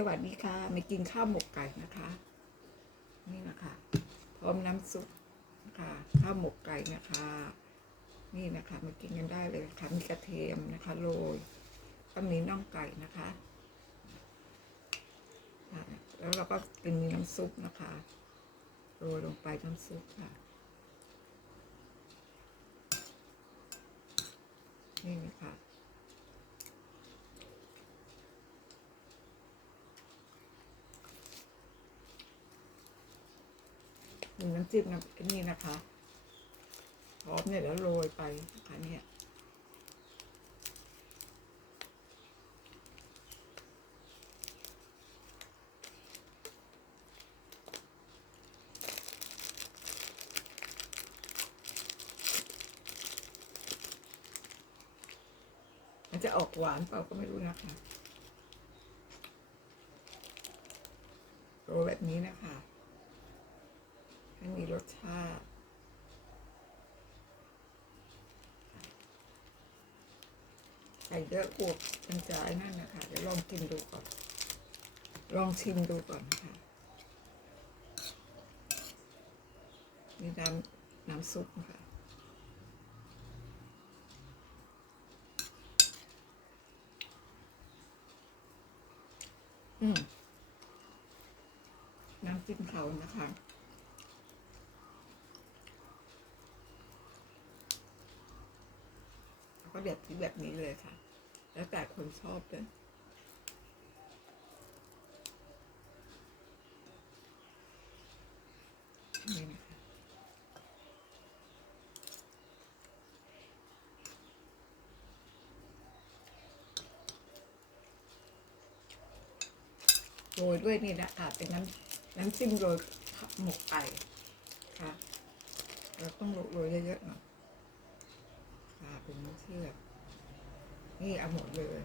สวัสดีค่ะมากินข้าวหมกไก่นะคะ นี่นะคะพร้อมน้ำซุปนะคะข้าวหมกไก่นะคะ นี่นะคะมากินกันได้เลยค่ะมีกระเทียมนะคะโรยก็มีน่องไก่นะคะแล้วเราก็กินมีน้ำซุปนะคะโรยลงไปน้ำซุปค่ะ นี่นะคะ มีน้ำจิ้มน้ำนนี่นะคะพร้อมเนี่ยแล้วโรยไปนะคะเนี่ยมันจะออกหวานเปล่าก็ไม่รู้นะคะโรยแบบนี้นะคะ มีรสชาติ ใส่เยอะกวบมันจะไอ้นั่นนะคะ เดี๋ยวลองกินดูก่อน ลองชิมดูก่อนค่ะนี่น้ำน้ำซุปค่ะอืมน้ำจิ้มเขานะคะ แบบที่แบบนี้เลยค่ะ แล้วแต่คนชอบเลยนี่นะคะโรยด้วยนี่นะคะเป็นน้ำน้ำจิ้มโรยหมกไก่ค่ะเราต้องโรยเยอะๆหน่อย ค่ะเป็นน้ำเชื่อมนี่เอาหมดเลย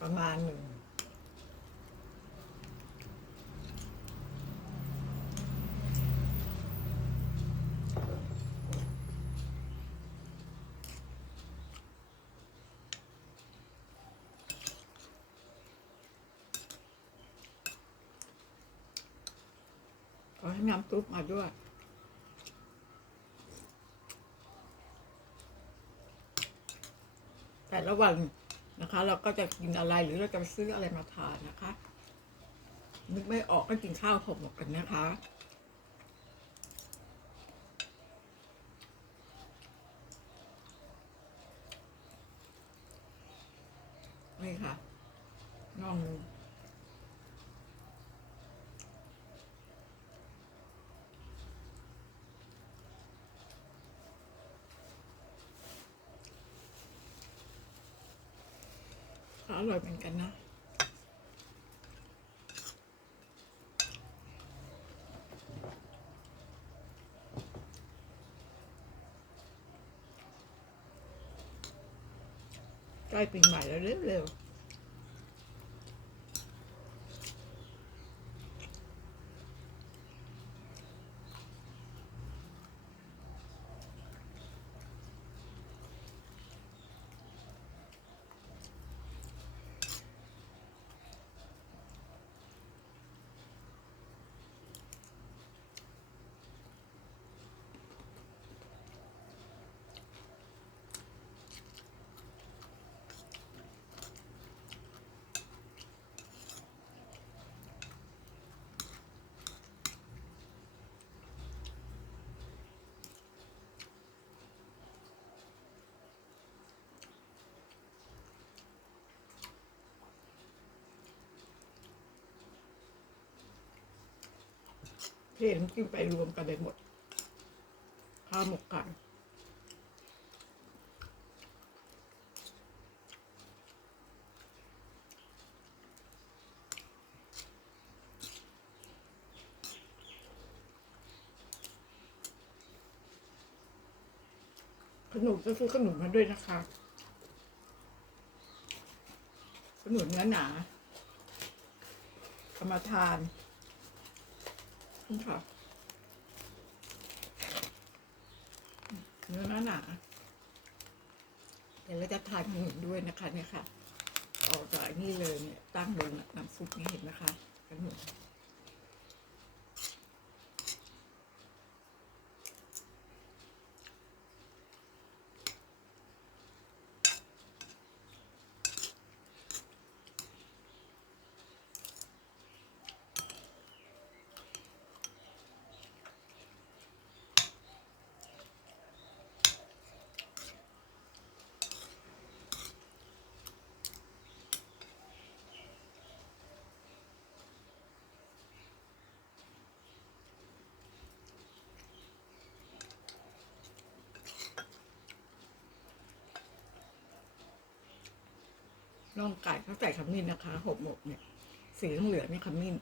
ประมาณหนึ่งขอให้น้ำซุปมาด้วย แต่ ละวันนะคะ เราก็จะกินอะไรหรือเราจะซื้ออะไรมาทานนะคะ นึกไม่ออกก็กินข้าวหมกกันนะคะนี่ค่ะน้อง อร่อยเหมือนกันนะใกล้ปีใหม่แล้วเร็ว เทน้ำจิ้มไปรวมกันเลยหมด ข้าวหมกไก่ขนมจะซื้อขนมมาด้วยนะคะ ขนมเนื้อหนาเอามาทาน นี่ค่ะเนื้อหนาหนาเดี๋ยวเราจะทานหมูด้วยนะคะเนี่ยค่ะออกจากนี่เลยเนี่ยตั้งบนน้ำซุปนี่เห็นไหมคะกันุน น่องไก่เขาใส่ขมิ้นนะคะหกหมกเนี่ย สีเหลืองเนี่ยขมิ้น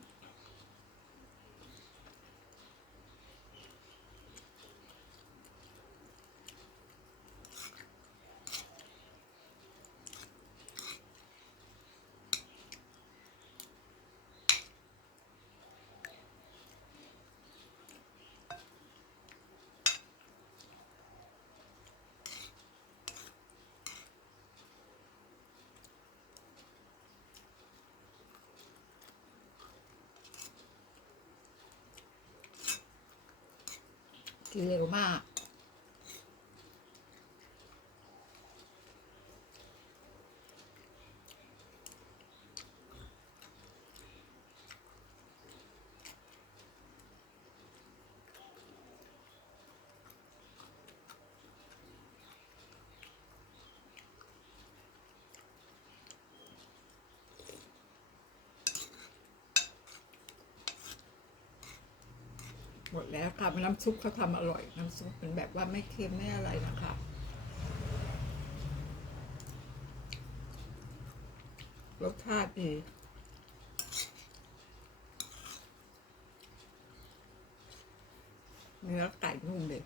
เร็วมาก หมดแล้วค่ะน้ำซุปเขาทำอร่อย น้ำซุปเป็นแบบว่าไม่เค็มไม่อะไรนะคะรสชาติดีเนื้อไก่นุ่มเลย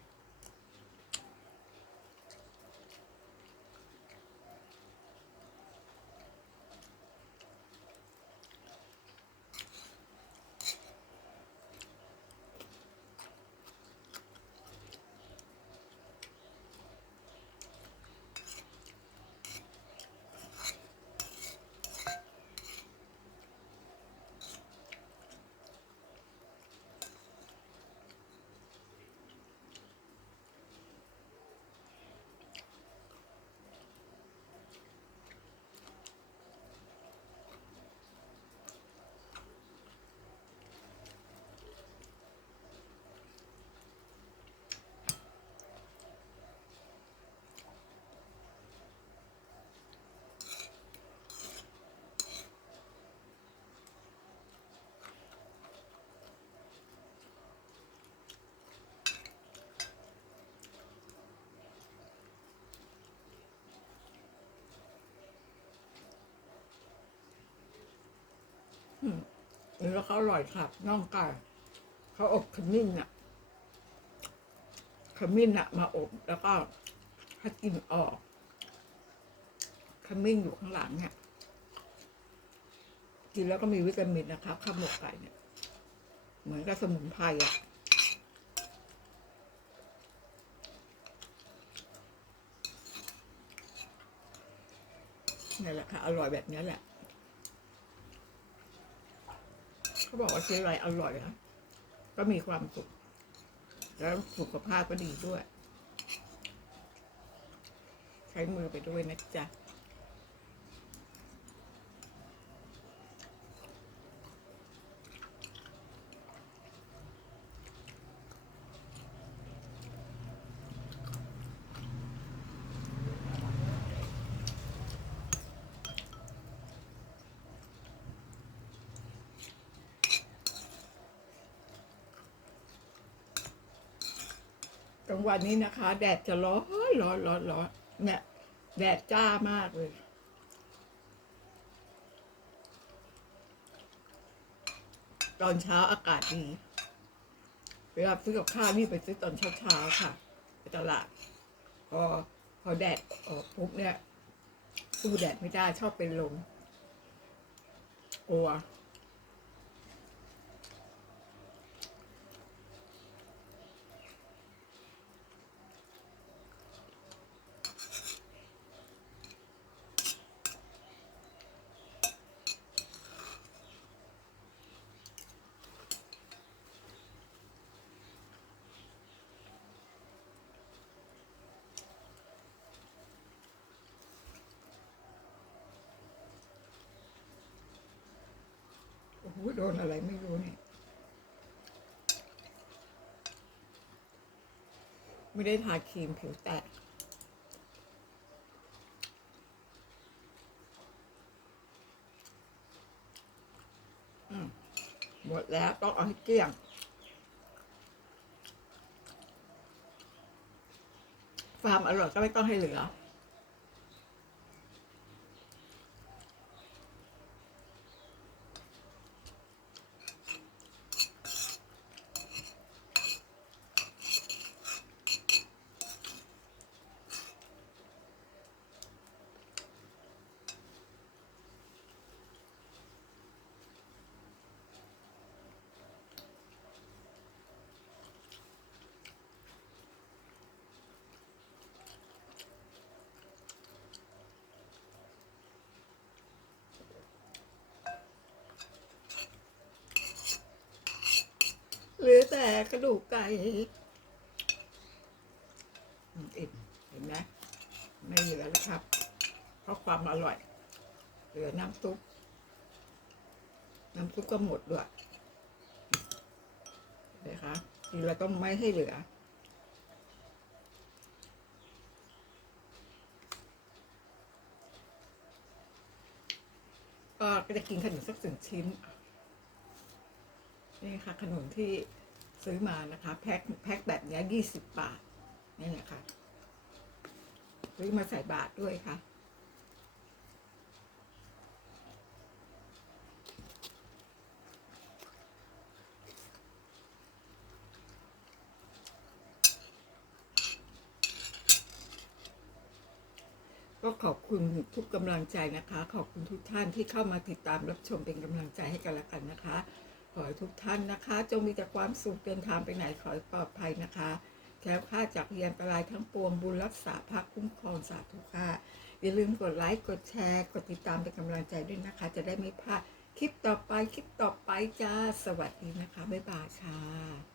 เนื้อเขาอร่อยค่ะน่องไก่เขาอบขมิ้นอะขมิ้นอะมาอบแล้วก็ให้กลินออกขมิ้นอยู่ข้างหลังเนี่ยกินแล้วก็มีวิตามินนะคะข้าวหมกไก่เนี่ย เหมือนกับสมุนไพรอะนี่แหละค่ะ อร่อยแบบนี้แหละ เขาบอกว่ากินอะไรอร่อยนะก็มีความสุข แล้วสุขภาพก็ดีด้วย ใช้มือไปด้วยนะจ๊ะ กลางวันนี้นะคะ แดดจะร้อนร้อนร้อนร้อนเนี่ยแดดจ้ามากเลย ตอนเช้าอากาศดี เวลาซื้อกับข้าวนี่ไปซื้อตอนเช้าเช้าๆค่ะ ไปตลาด พอพอแดดออกปุ๊บเนี่ยสู้แดดไม่ได้ชอบเป็นลมกลัว โดนอะไรไม่รู้เนี่ย ไม่ได้ทาครีมผิวแตกหมดแล้วต้องเอาให้เกลี้ยง ความอร่อยก็ไม่ต้องให้เหลือ แต่กระดูกไก่อิ่มเห็นไหมไม่เหลือแล้วครับ เพราะความอร่อย เหลือน้ำซุป น้ำซุปก็หมดด้วยนะคะทีเราต้องไม่ให้เหลือ ก็จะกินขนมสักสิงชิ้น นี่ค่ะขนมที่ ซื้อมานะคะแพ็คแพ็คแบบนี้ยี่สิบบาทนี่นะคะซื้อมาใส่บาทด้วยค่ะ ก็ขอบคุณทุกกำลังใจนะคะ ขอบคุณทุกท่านที่เข้ามาติดตามรับชมเป็นกำลังใจให้กันละกันนะคะ ขอให้ทุกท่านนะคะ จงมีแต่ความสุขเดินทางไปไหนขอให้ปลอดภัยนะคะแคล้วคลาดจากพยานอันตรายทั้งปวงบุญรักษาพักคุ้มครองสาธุค่ะอย่าลืมกดไลค์กดแชร์ กดติดตามเป็นกำลังใจด้วยนะคะ จะได้ไม่พลาดคลิปต่อไปคลิปต่อไปจ้าสวัสดีนะคะบ๊ายบายค่ะ